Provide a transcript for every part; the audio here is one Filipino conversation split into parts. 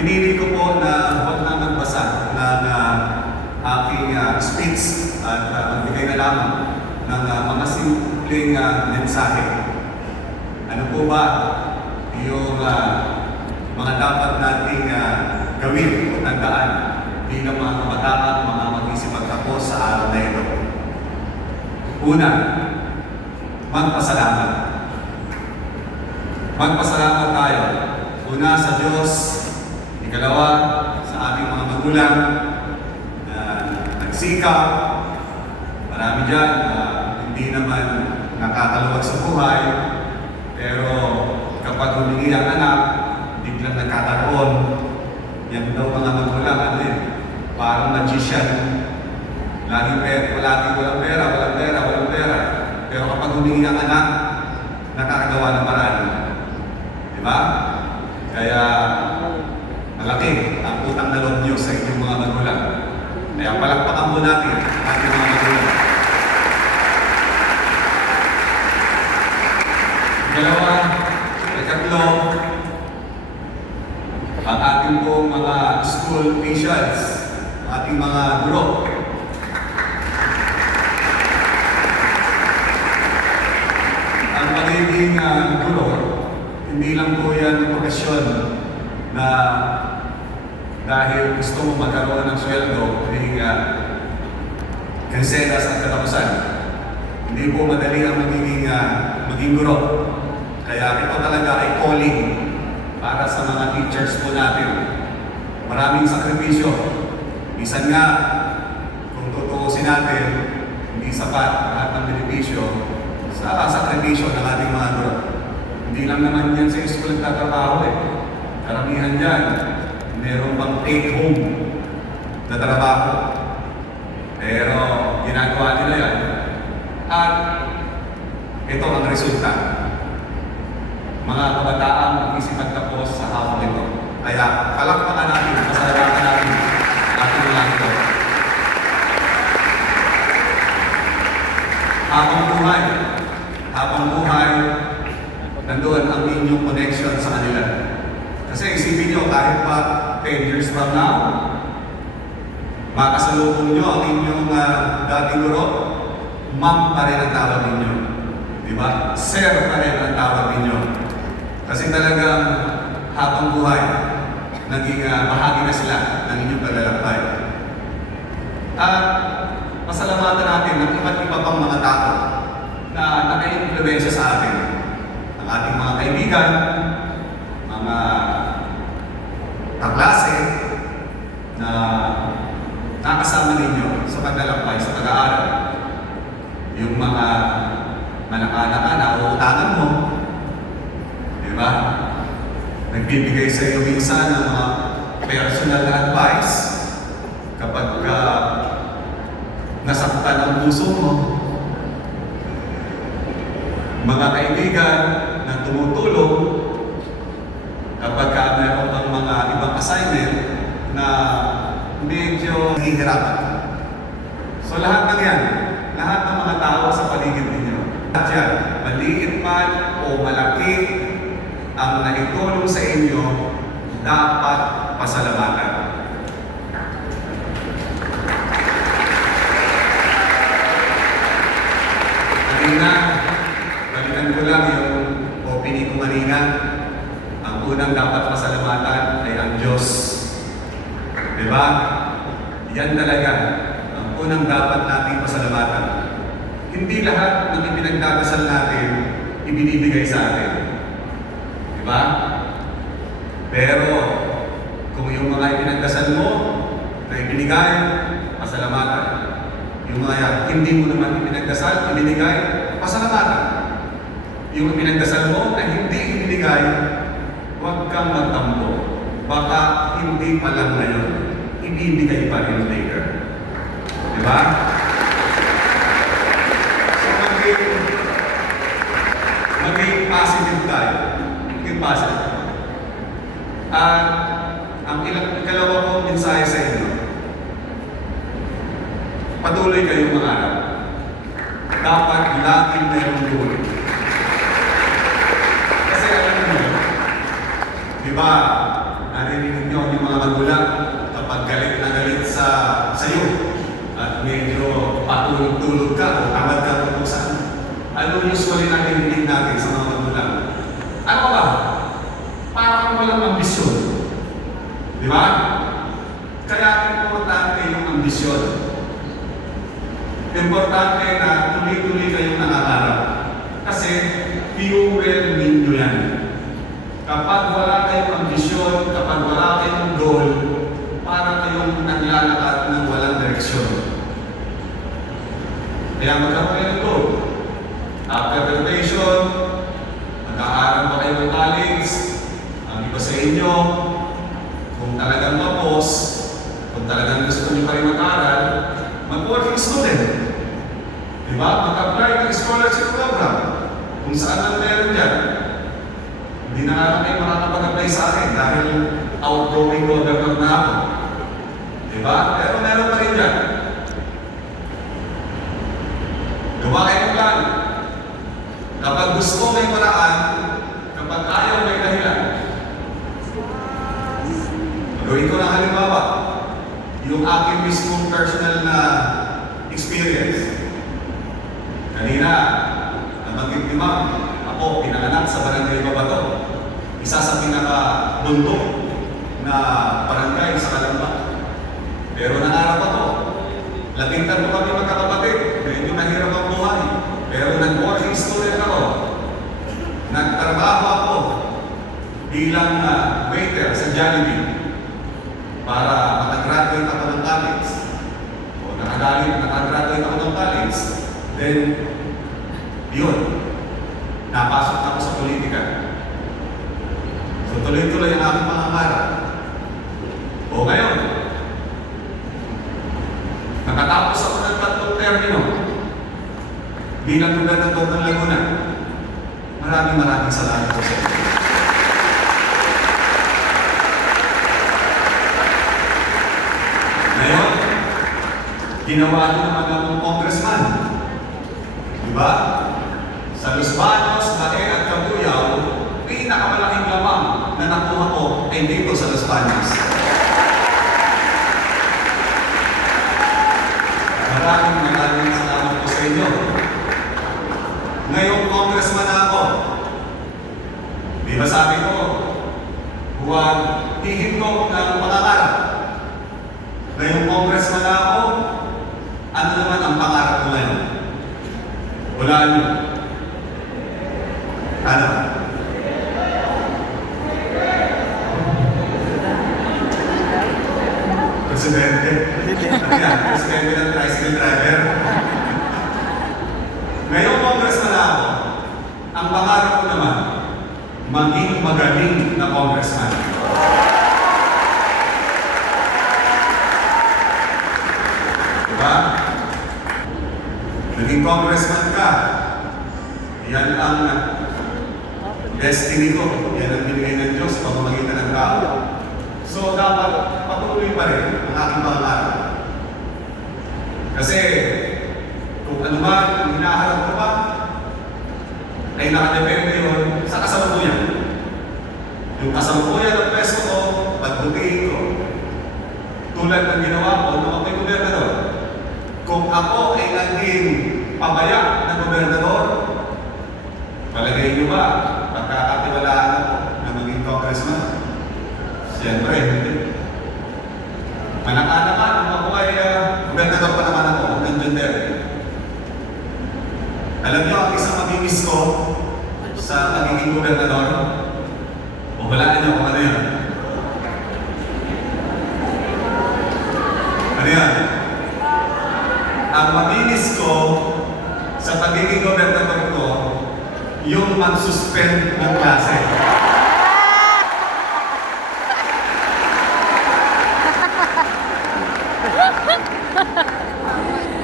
Pinili ko po na huwag na magbasa ng aking speech at magbigay na lamang ng mga simpleng mensahe. Ano po ba yung mga dapat nating gawin o tandaan bilang mga kabataan, mga mag-isipagtapos sa araw na ito? Una, magpasalamat. Magpasalamat tayo. Una sa Diyos, ikalawa sa ating mga magulang na nagsikap. Marami dyan hindi naman nakakaluwag sa buhay, pero kapag humingi ang anak, biglang nagkakaroon. Yan daw mga magulang, parang magician. Walang pera. Pero kapag humingi ang anak, nakakagawa ng paraan. Diba? Kaya malaki ang utang na loob nyo sa inyong mga magulang. Kaya palakpakan mo natin ating mga magulang. Ikalawa, ikatlo, ang ating pong mga school officials, ating mga guro. Ang pagiging guro, hindi lang po yan profesyon na dahil gusto mo magkaroon ng sweldo, kanselas at katapusan. Hindi po madali ang maging guro. Kaya ito talaga ay calling para sa mga teachers po natin. Maraming sakripisyo. Minsan nga, kung tutuusin natin, hindi sapat lahat ng benepisyo sa sakripisyo ng ating mga guro. Hindi lang naman yan sa school nagtatrabaho Karamihan dyan, meron pang take-home na trabaho. Pero ginagawa nila yan. At ito ang resulta. Mga kabataan mag-isipagtapos sa hapon ito. Kaya palakpakan natin, pasalamatan natin ating mga ito. Habang buhay, nandoon ang inyong connection sa kanila. Kasi isipin nyo, kahit pa 10 years from now, makasalubong nyo ang inyong dating guro, ma'am pa rin ang tawag ninyo. Diba? Sir pa rin ang tawag ninyo. Kasi talagang habang buhay, naging bahagi na sila ng inyong paglalakbay. At pasalamatan natin ng iba't iba pang mga tao na naka-influensya sa atin. Ang ating mga kaibigan, mga kaklase na nakasama ninyo sa paglalakbay, sa pag-aaral. Yung mga anak-anak na uutangan mo, di ba? Nagbibigay sa iyo minsan ng mga personal na advice kapag nasaktan ang puso mo. Mga kaibigan na tumutulong kapag meron kang mga ibang assignment na medyo hihirapan. So lahat ng yan, lahat ng mga tao sa paligid ninyo, lahat yan, maliit man o malaki, ang naitulong sa inyo, dapat pasalamatan. Kanina, balikan ko lang yung opening ko kanina. Ang unang dapat pasalamatan ay ang Diyos. Diba? Yan talaga ang unang dapat nating pasalamatan. Hindi lahat ng ipinagdadasal natin ibinibigay sa atin. Diba? Pero kung yung mga ipinagdasal mo na ibinigay, pasalamatan. Yung mga hindi mo naman ipinagdasal, ibinigay, pasalamatan. Yung ipinagdasal mo na hindi ibinigay, huwag kang magtampo. Baka hindi pa lang ngayon, ibibigay pa rin later. Diba? So maging positive tayo. Maging positive. At ang ikalawa kong mensahe sa inyo, patuloy kayong mangarap. Dapat laging mayroong goal. Kasi alam mo, di Di ba, naririnig niyo yung mga magulang kapag galit na galit sa iyo at medyo patulog-tulog ka o tamad ka kung saan. Ano usually naririnig natin sa mga magulang? Ano ba? Parang walang ambisyon. Di ba? Kaya importante yung ambisyon. Importante na tuloy-tuloy kayong nangangarap. Kasi fuel ninyo yan. Kapag wala kayong ambisyon, kapag wala kayong goal, para kayong naglalakad ng walang direksyon. Kaya magkaroon kayo ng goal. After graduation, mag-aaral pa kayo ng college, ang iba sa inyo, kung talagang mapos, kung talagang gusto nyo pa rin mag-aaral, mag-working student. Diba? Mag-apply ng scholarship program. Kung saan ang meron dyan. Hindi na nga kayo makakapag-apply sa akin dahil outgoing governor na ako. Diba? Pero meron pa rin dyan. Gawa kayo ng plan. Kapag gusto may paraan, kapag ayaw may dahilan. Gawin ko ng halimbawa, yung aking mismong personal na experience. Kanina, nabanggit ni Ma'am, ako pinanganak sa Barangay Babato. Isa sa pinaka-bundok na barangay sa Kalamba. Pero nangarap ako. Labintan ko kami magkakapatid. Medyo nahirap ang buhay. Pero nag-working student ako. Nagtrabaho ako bilang waiter sa Jollibee para makagraduate ako ng college. O nakagraduate ako ng college. Then, yun. Napasok ako sa politika. So, tuloy-tuloy ang aking pangangarap. O ngayon, nakatapos ako ng 3 termino bilang gobernador ng Laguna. Maraming salamat po sa inyo. Ngayon, ginawa ko naman akong congressman. Diba? Sa Los Baños, Bae at Cabuyao, pinakamalaking lamang na nakuha ko ay dito sa Los Baños. Maraming salamat po sa inyo. Ngayong congressman na ako, di ba sabi ko, huwag hihinto ng pangarap. Ngayong congressman na ako, ano naman ang pangarap ko ngayon? Wala niyo. Ano? Presidente. Ano yan? Presidente ng tricycle driver. Ngayong congressman na ako, ang pangarap ko naman, maging magaling na congressman. Diba? Naging congressman ka, yan ang destiny ko. Yan ang binigay ng Diyos sa pamamagitan ng tao. So, dapat patuloy pa rin ang aking pangarap. Kasi, kung ano man ang hinaharap ko pa, ay nakadepende yun sa kasalukuyan. Yung kasalukuyan ng pwesto ko, pagbutihin ko. Tulad ng ginawa ko nung ako'y gobernador. Kung ako ay naging pabaya na gobernador, palagay niyo ba, pagkakatiwalaan ako na maging congressman? Siyempre, hindi. Anak-anakan, kung ako ay gobernador pa naman ako, ng Jundere. Alam niyo, ang isang mamimiss ko sa pagiging gobernador, o walaan niyo kung ano yan. Ano yan? Ang mamimiss ko sa pagiging gobernador ko, yung mag-suspend ng klase.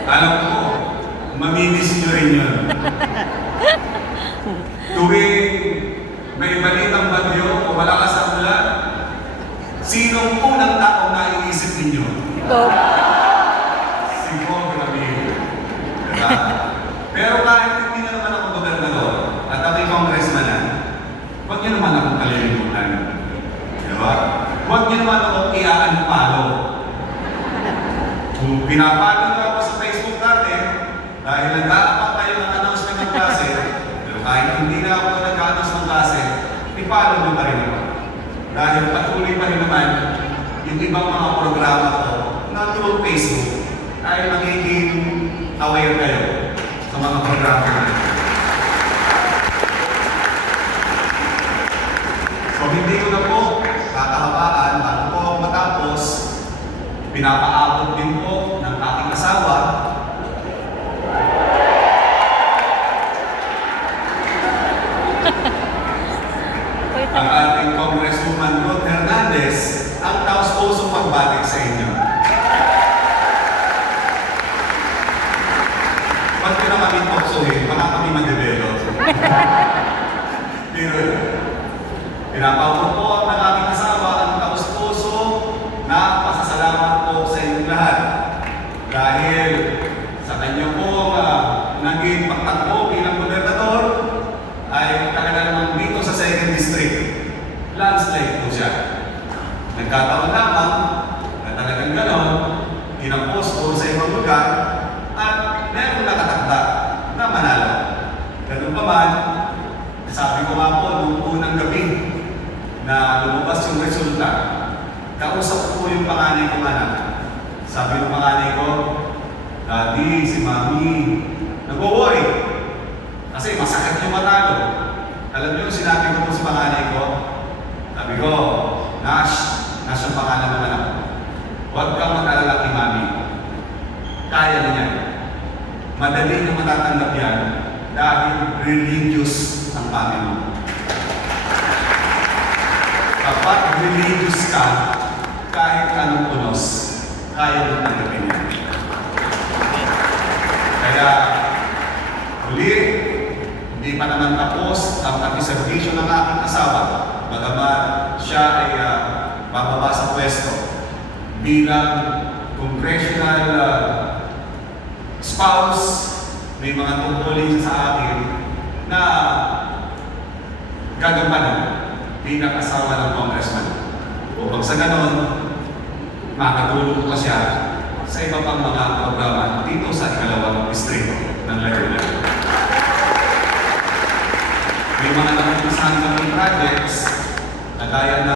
Alam ko, mamimiss nyo rin yun. Tuwing may balitang bagyo o malakas ang ulan, sinong unang taong naiisip ninyo? Si Gov. Ramil. Diba? Pero kahit hindi na naman ako gobernador at ako'y congressman na, huwag niyo naman akong kalilimutan. Huwag niyo naman ako i-unfollow. Kung pinapalo niyo ako sa Facebook dati, dahil nag-aapak kayo ng announcement ng klase, pero kahit hindi na ako nag-announce ng klase, i-follow niyo pa rin ako. Dahil patuloy pa rin naman yung ibang mga programa ko na through Facebook ay magiging aware kayo sa mga programa na. So hindi ko na po kakahabaan bago po ako matapos, pinapaabot din po ng aking asawa ang ating Congresswoman Ruth Hernandez ang taos-pusong pagbati sa inyo. Ba't ko na kami poksuhin? Baka kami mag-develop. Pero pinapaupo po ng aking asawa ang taos-puso na pasasalamat po sa inyong lahat. Dahil sa kanya po naging pagtakbo bilang gobernador ay talaga naman dito sa 2nd District. Landslide po siya. Nagkataon lamang na talagang ganon, kinapos po sa ibang lugar at meron nakatakda na manalo. Ganun pa man, sabi ko nga po nung unang gabi na lumabas yung resulta, kausap ko yung panganay kong anak. Sabi ng panganay ko, Daddy, si Mami, nag-worry. Kasi masakit yung matalo. Alam niyo, sinabi ko po sa panganay ko, sabi ko, Nash ang pangalan ng anak. Huwag kang mag-alala kay Mami. Kaya na niya. Madali na matatanggap yan dahil religious ang mami mo. Kapag religious ka, kahit anong unos, kaya mo tanggapin yan. Kaya, huli, hindi pa naman tapos ang pag-servisyo ng aking asawa. Bagamat siya ay bababa sa pwesto bilang congressional spouse, may mga tungkulin sa akin na gagampanan bilang asawa ng congressman. Upang sa ganon, makatulong pa siya sa iba pang mga programa dito sa ikalawang distrito ng Laguna. May mga nakukusahan kami projects na gaya na